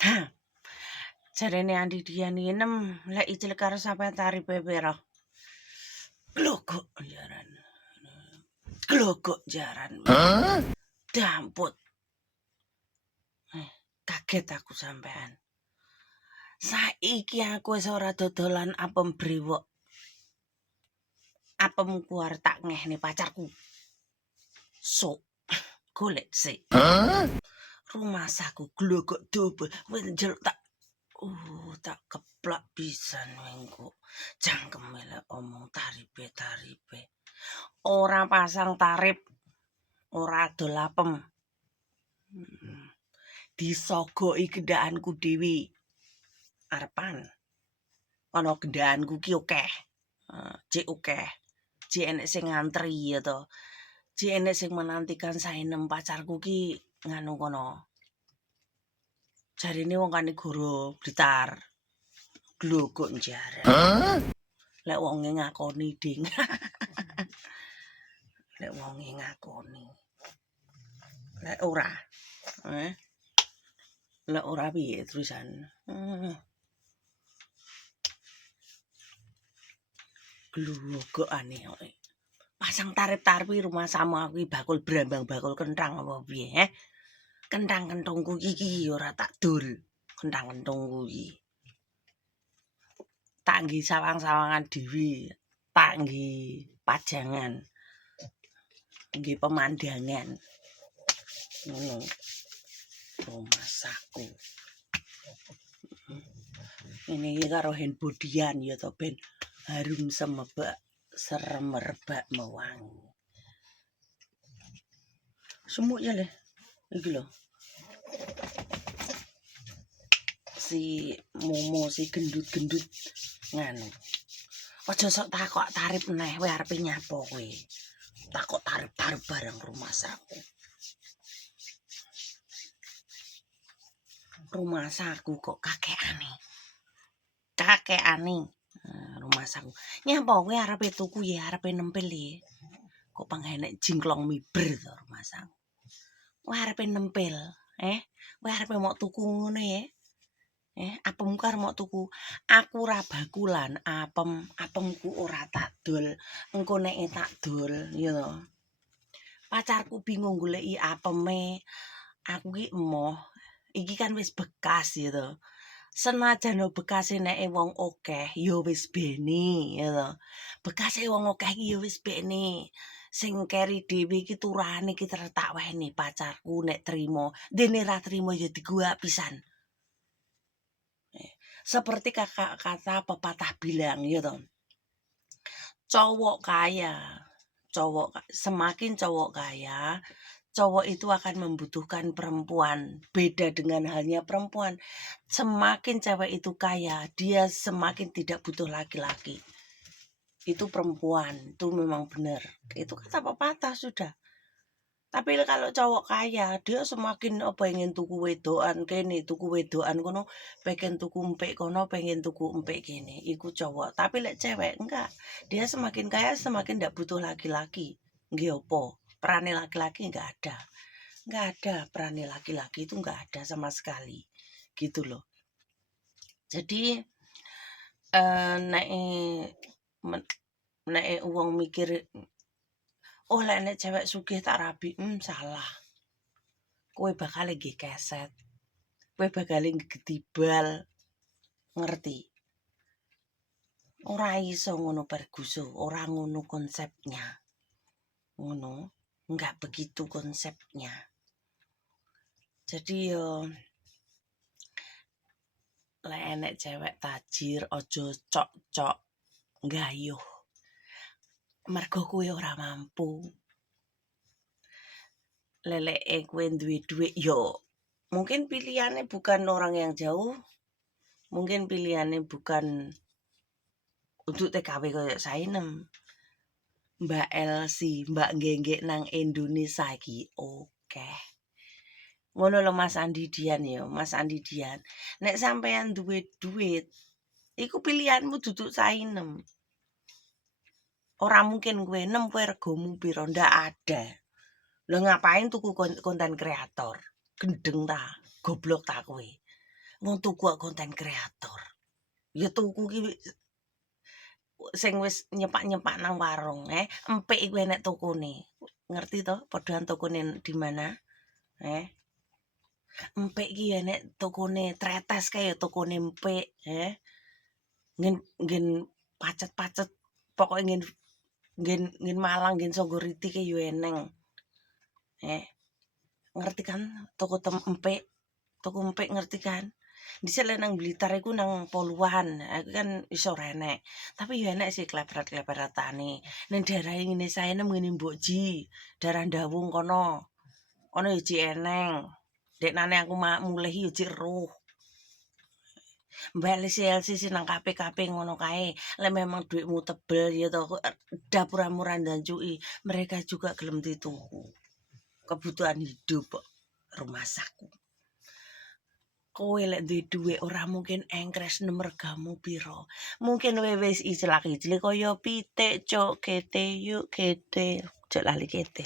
Hah, jarene Andi Dian inem lek icil karo sampean tarife pira? Glogok jaran. Glogok jaran. Damput. Kaget aku sampean. Saiki aku wis ora dodolan apem brewok. Apemku arep tak ngehne pacarku. Sok golek sik. Rumah saku glogok double wis njeluk tak keplak pisan wengko. Jangkeme lek omong taripe. Ora pasang tarip, ora adol apem. Disogoki gendakanku dhewe. Arepan. Ana gendakanku ki akeh. Cek akeh. Cek enek sing ngantri ya to. Cek enek sing menantikan saenem pacarku ki nganu kono. Jarine wong Kanigoro Blitar. Glogok jaran. Lek wonge ngakoni ding. Lek wonge ngakoni. Lek ora. Lek ora piye terusan. Glogokane kok. Pasang tarip-tarip rumah sama aku bakul brambang bakul kenthang apa piye, Kenthang kenthungku iki ora tak dul. Kenthang kenthungku iki. Tak nggih sawang-sawangan dhewe, tak nggih pajangan. Nggih pemandangan. Ngono. Rumah saku. Ini karo hand bodyan ya to ben harum semerbak mewangi. Semuk ya le. Iki lho. Si Momo si gendut-gendut nganu. Aja sok takok tarif neh kowe arepe nyapo kowe. Takok tarif barang rumah saku. Rumah saku kok kakekane. Rumah saku. Nyapa kowe arepe tuku ya arepe nempel ya. Kok panghenek jingklong miber to rumah saku. Kowe arepe nempel, kowe arepe mok tuku ngono ya. Apemku arep mok tuku. Aku ora bakulan apemku ora tak dol. Engko nek tak dol ya to. Pacarku bingung goleki apeme. Aku ki emoh. Iki kan wis bekas ya to. Senajan bekase neke wong akeh ya wis bene ya to. Bekase wong akeh iki ya wis bene. Sing keri dhewe iki turane iki tak wehni pacarku nek trimo. Dene ra trimo ya digua pisan. Seperti kakak kata pepatah bilang ya toh. Semakin cowok kaya, cowok itu akan membutuhkan perempuan. Beda dengan halnya perempuan. Semakin cewek itu kaya, dia semakin tidak butuh laki-laki. Itu perempuan, itu memang benar. Itu kata pepatah sudah. Tapi kalau cowok kaya, dia semakin pengen tuku wedoan kene, tuku wedoan kono, pengen tuku empek kono, pengen tuku empek kene. Iku cowok. Tapi lek cewek enggak. Dia semakin kaya semakin ndak butuh laki-laki. Nggih opo? Perane laki-laki enggak ada. Enggak ada perane laki-laki itu enggak ada sama sekali. Gitu loh. Jadi nek wong mikir oh lek nek cewek sugih tak rabi, salah. Kowe bakal nggih keset. Kowe bakal gedibal. Ngerti? Ora iso ngono perguso, ora ngono konsepnya. Ngono, enggak begitu konsepnya. Jadi yo lek enek cewek tajir aja cok-cok nggayuh. Mergo kowe ora mampu. Leleke kowe duwe dhuwit yo mungkin pilihannya bukan orang yang jauh. Mungkin pilihannya bukan untuk TKW kayak sainem. Mbak Elsi, Mbak Genggek nang Indonesia iki oke. Ngono lho Mas Andi Dian ya, Mas Andi Dian. Nek sampean duwe duit, iku pilihanmu duduk sainem. Ora mungkin kowe nem kowe regomu piro, ndak ada. Lho ngapain tuku konten kreator? Gendeng ta, goblok ta kowe. wong tuku kok konten kreator. Ya tuku ki sing wis nyepak-nyepak nang warung, empik iku enek tukune. Ngerti to padhaan tukune di mana? Empik ki enek tukune, tretes kae ya tukune empik, Nggen pacet-pacet pokoke nggen Malang, nggen Songgoriti ki yo eneng. Ngerti kan tuku empik, tuku empik ngerti kan? Dhisik lek nang Blitar iku nang Poluan, aku kan iso renek. Tapi yo enek sih klepret-klepretane. Ning daerah ngene saenem ngene Mbokji, daerah Ndawung kono. Kono yo jek eneng. Deknane aku mulih yo jek eruh. Mbak LC nang kafe-kafe ngono kae. Lek memang duitmu tebel ya to dapur murah ndanjuki, mereka juga gelem dituku. Kebutuhan hidup rumah saku. Kowe lek duwe dhuwit ora mungkin engkres regamu piro. Mungkin wis ijlak-ijlik kaya pitik, cuk, kete yuk kete. Cuk lali kete.